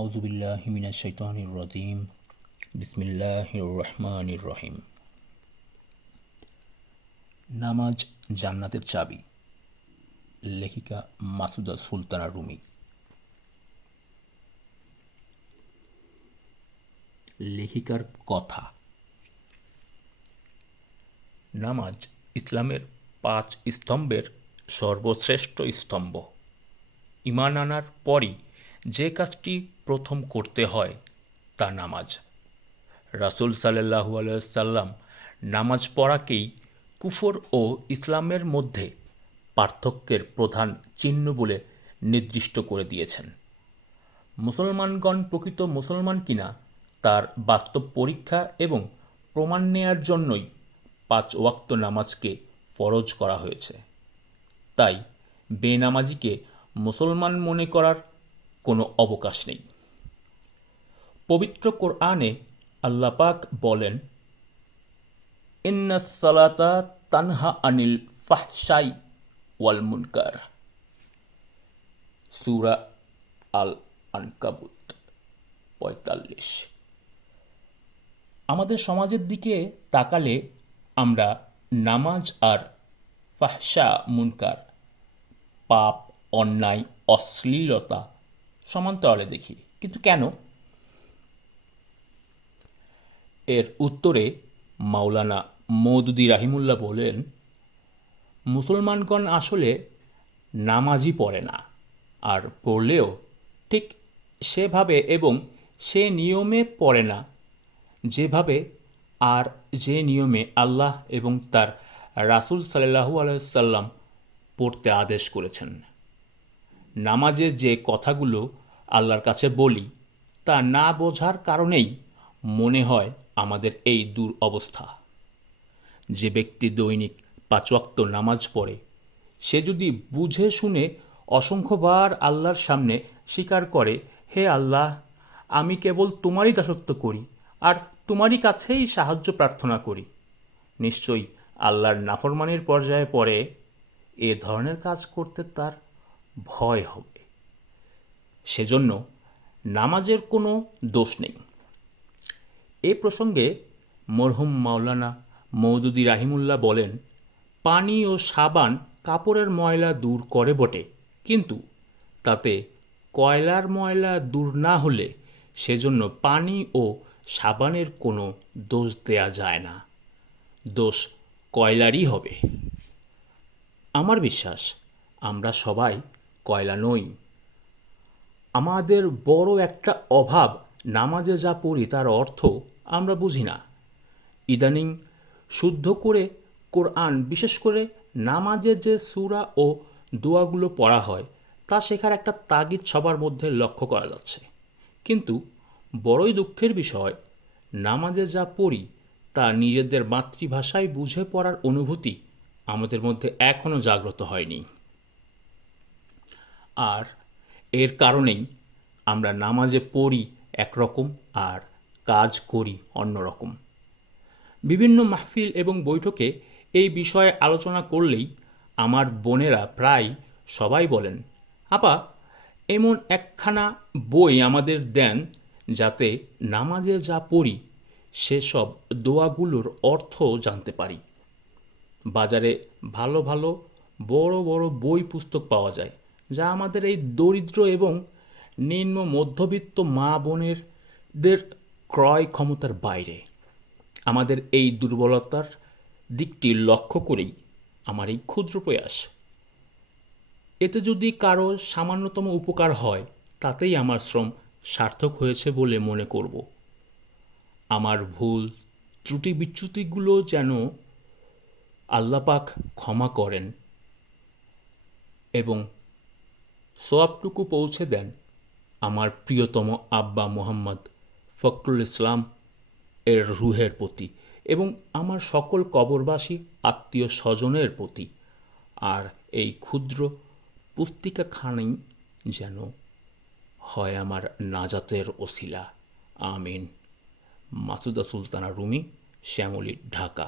আউযুবিল্লাহি মিনাশ শাইতানির রাজিম। বিসমিল্লাহির রহমানির রহিম। নামাজ জান্নাতের চাবি। লেখিকা মাসুদা সুলতানা রুমি। লেখিকার কথা। নামাজ ইসলামের 5 স্তম্ভের সর্বশ্রেষ্ঠ স্তম্ভ। ঈমান আনার পরই যে কাজটি প্রথম করতে হয় তা নামাজ। রাসূল সাল্লাল্লাহু আলাইহি ওয়াসাল্লাম নামাজ পড়াকেই কুফর ও ইসলামের মধ্যে পার্থক্যের প্রধান চিহ্ন বলে নির্দিষ্ট করে দিয়েছেন। মুসলমানগণ প্রকৃত মুসলমান কিনা তার বাস্তব পরীক্ষা এবং প্রমাণ নেয়ার জন্যই 5 ওয়াক্ত নামাজকে ফরজ করা হয়েছে। তাই বেনামাজিকে মুসলমান মনে করার কোনো অবকাশ নেই। পবিত্র কোরআনে আল্লাহ পাক বলেন, ইন্নাস সালাতা তানহা আনিল ফাহশাই ওয়াল মুনকার। সূরা আল আনকাবুত 45। আমাদের সমাজের দিকে তাকালে আমরা নামাজ আর ফাহশা মুনকার, পাপ, অন্যায়, অশ্লীলতা সমান্তরালে দেখি। কিন্তু কেন? এর উত্তরে মাওলানা মওদুদী রাহিমাহুল্লাহ বলেন, মুসলমানগণ আসলে নামাজই পড়ে না, আর পড়লেও ঠিক সেভাবে এবং সে নিয়মে পড়ে না যেভাবে আর যে নিয়মে আল্লাহ এবং তার রাসূল সাল্লাল্লাহু আলাইহি ওয়াসাল্লাম পড়তে আদেশ করেছেন। নামাজের যে কথাগুলো আল্লাহর কাছে বলি তা না বোঝার কারণেই মনে হয় আমাদের এই দুরবস্থা। যে ব্যক্তি দৈনিক 5 ওয়াক্ত নামাজ পড়ে সে যদি বুঝে শুনে অসংখ্যবার আল্লাহর সামনে স্বীকার করে, হে আল্লাহ, আমি কেবল তোমারই দাসত্ব করি আর তোমারই কাছেই সাহায্য প্রার্থনা করি, নিশ্চয়ই আল্লাহর নাফরমানির পর্যায়ে পড়ে এ ধরনের কাজ করতে তার ভয় হবে। সেজন্য নামাজের কোনো দোষ নেই। এ প্রসঙ্গে মরহুম মাওলানা মওদুদী রাহিমাহুল্লাহ বলেন, পানি ও সাবান কাপড়ের ময়লা দূর করে বটে, কিন্তু তাতে কয়লার ময়লা দূর না হলে সেজন্য পানি ও সাবানের কোনো দোষ দেয়া যায় না, দোষ কয়লারই হবে। আমার বিশ্বাস আমরা সবাই কয়লা নই। আমাদের বড় একটা অভাব, নামাজে যা পড়ি তার অর্থ আমরা বুঝি না। ইদানিং শুদ্ধ করে কোরআন, বিশেষ করে নামাজে যে সূরা ও দোয়াগুলো পড়া হয় তা শেখার একটা তাগিদ সবার মধ্যে লক্ষ্য করা যাচ্ছে। কিন্তু বড়ই দুঃখের বিষয়, নামাজে যা পড়ি তা নিজেদের মাতৃভাষায় বুঝে পড়ার অনুভূতি আমাদের মধ্যে এখনও জাগ্রত হয়নি। আর এর কারণেই আমরা নামাজে পড়ি একরকম আর কাজ করি অন্যরকম। বিভিন্ন মাহফিল এবং বৈঠকে এই বিষয়ে আলোচনা করলেই আমার বোনেরা প্রায় সবাই বলেন, আপা, এমন একখানা বই আমাদের দেন যাতে নামাজে যা পড়ি সেসব দোয়াগুলোর অর্থ জানতে পারি। বাজারে ভালো ভালো বড় বড় বই পুস্তক পাওয়া যায় যা আমাদের এই দরিদ্র এবং নিম্ন মধ্যবিত্ত মা বোনেরদের ক্রয় ক্ষমতার বাইরে। আমাদের এই দুর্বলতার দিকটি লক্ষ্য করেই আমার এই ক্ষুদ্র প্রয়াস। এতে যদি কারো সামান্যতম উপকার হয় তাতেই আমার শ্রম সার্থক হয়েছে বলে মনে করব। আমার ভুল ত্রুটি বিচ্যুতিগুলো যেন আল্লাহ পাক ক্ষমা করেন এবং সওয়াবটুকু পৌঁছে দেন আমার প্রিয়তম আব্বা মোহাম্মদ ফখরুল ইসলাম এর রুহের প্রতি এবং আমার সকল কবরবাসী আত্মীয় স্বজনের প্রতি। আর এই ক্ষুদ্র পুস্তিকাখানি যেন হয় আমার নাজাতের ওসিলা। আমিন। মাসুদা সুলতানা রুমি, শ্যামলী, ঢাকা।